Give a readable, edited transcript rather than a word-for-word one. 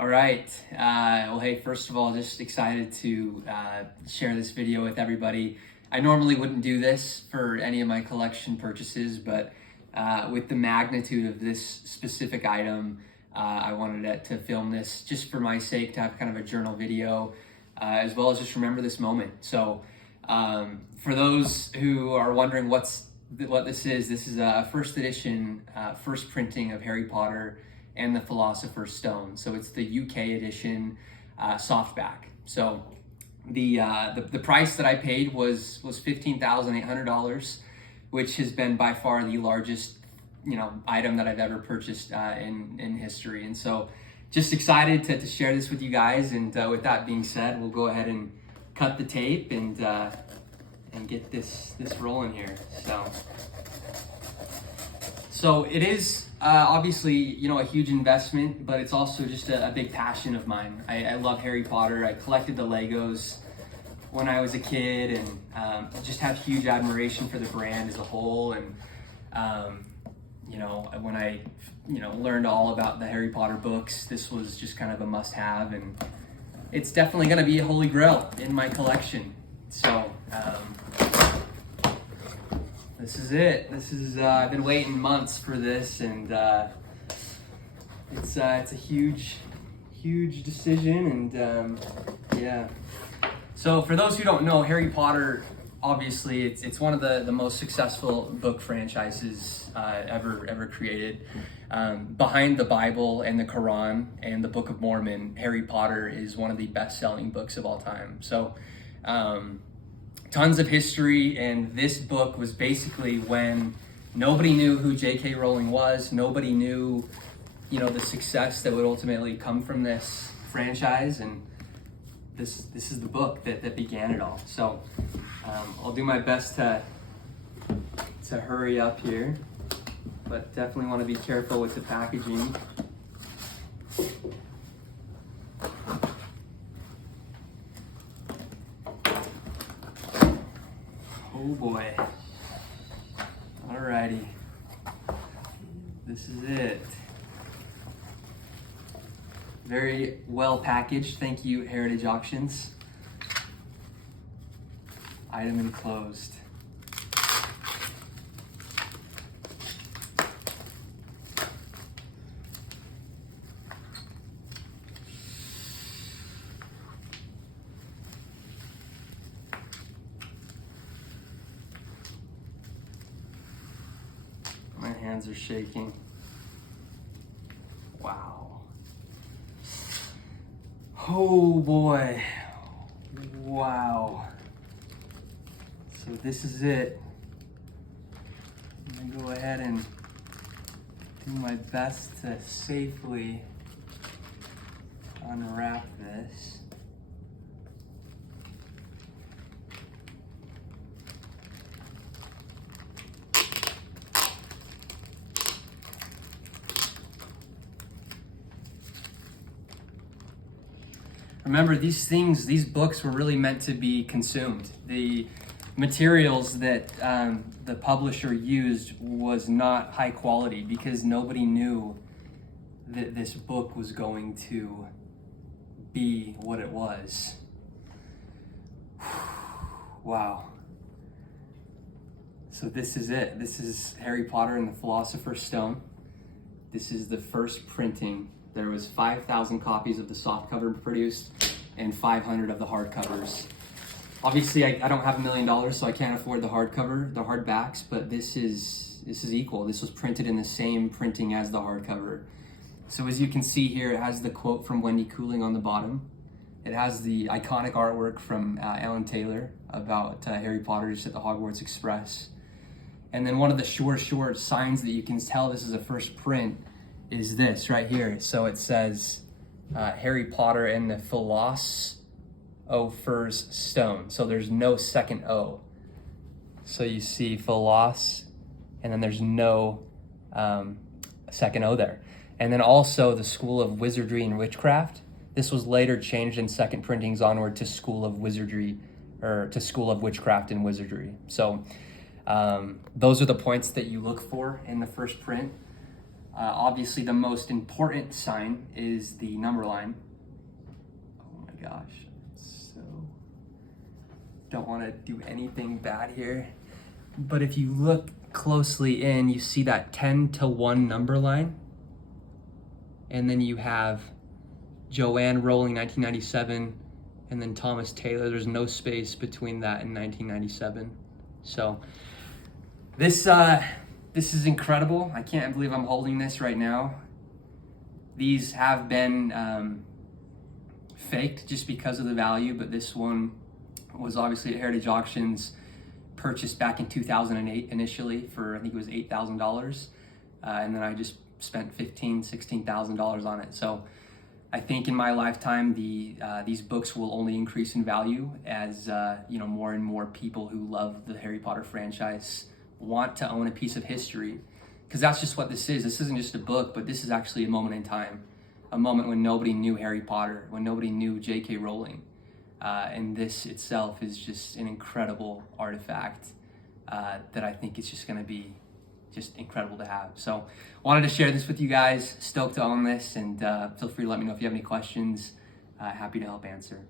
All right. Well, hey, first of all, just excited to share this video with everybody. I normally wouldn't do this for any of my collection purchases, but with the magnitude of this specific item, I wanted to film this just for my sake, to have kind of a journal video, as well as just remember this moment. So for those who are wondering what this is a first edition, first printing of Harry Potter and the Philosopher's Stone. So it's the UK edition, softback. So the price that I paid was $15,800, which has been by far the largest item that I've ever purchased in history. And so just excited to share this with you guys. And with that being said, we'll go ahead and cut the tape and get this rolling here. So it is obviously, a huge investment, but it's also just a big passion of mine. I love Harry Potter. I collected the Legos when I was a kid, and just have huge admiration for the brand as a whole. And when I learned all about the Harry Potter books, this was just kind of a must-have, and it's definitely going to be a holy grail in my collection. So this is it. I've been waiting months for this, and it's a huge decision, and yeah. So for those who don't know, Harry Potter, obviously, it's one of the most successful book franchises ever created. Behind the Bible and the Quran and the Book of Mormon, Harry Potter is one of the best-selling books of all time. So tons of history, and this book was basically when nobody knew who J.K. Rowling was. Nobody knew, the success that would ultimately come from this franchise, and this is the book that began it all. So I'll do my best to hurry up here, but definitely want to be careful with the packaging. Oh boy. Alrighty. This is it. Very well packaged. Thank you, Heritage Auctions. Item enclosed. My hands are shaking. Wow. Oh boy. Wow. So this is it. I'm gonna go ahead and do my best to safely unwrap this. Remember, these books were really meant to be consumed. The materials that the publisher used was not high quality because nobody knew that this book was going to be what it was. Wow. So this is it. This is Harry Potter and the Philosopher's Stone. This is the first printing. There was 5,000 copies of the softcover produced and 500 of the hardcovers. Obviously, I don't have $1 million, so I can't afford the hardcover, the hardbacks, but this is equal. This was printed in the same printing as the hardcover. So as you can see here, it has the quote from Wendy Cooling on the bottom. It has the iconic artwork from Alan Taylor about Harry Potter just at the Hogwarts Express. And then one of the short signs that you can tell this is a first print is this right here. So it says Harry Potter and the Philosopher's Stone. So there's no second O. So you see Philos, and then there's no second O there. And then also the School of Wizardry and Witchcraft. This was later changed in second printings onward to School of Wizardry, or to School of Witchcraft and Wizardry. So those are the points that you look for in the first print. Obviously, the most important sign is the number line. Oh my gosh, so don't want to do anything bad here. But if you look closely in, you see that 10-1 number line. And then you have Joanne Rowling, 1997, and then Thomas Taylor. There's no space between that and 1997. So this is incredible. I can't believe I'm holding this right now. These have been faked just because of the value, but this one was obviously at Heritage Auctions, purchased back in 2008 initially for, I think it was $8,000. And then I just spent $16,000 on it. So I think in my lifetime, these books will only increase in value as more and more people who love the Harry Potter franchise want to own a piece of history, because that's just what this is. This isn't just a book, but this is actually a moment in time, a moment when nobody knew Harry Potter, when nobody knew J.K. Rowling, and this itself is just an incredible artifact that I think is just going to be just incredible to have. So wanted to share this with you guys. Stoked to own this, and feel free to let me know if you have any questions. Happy to help answer.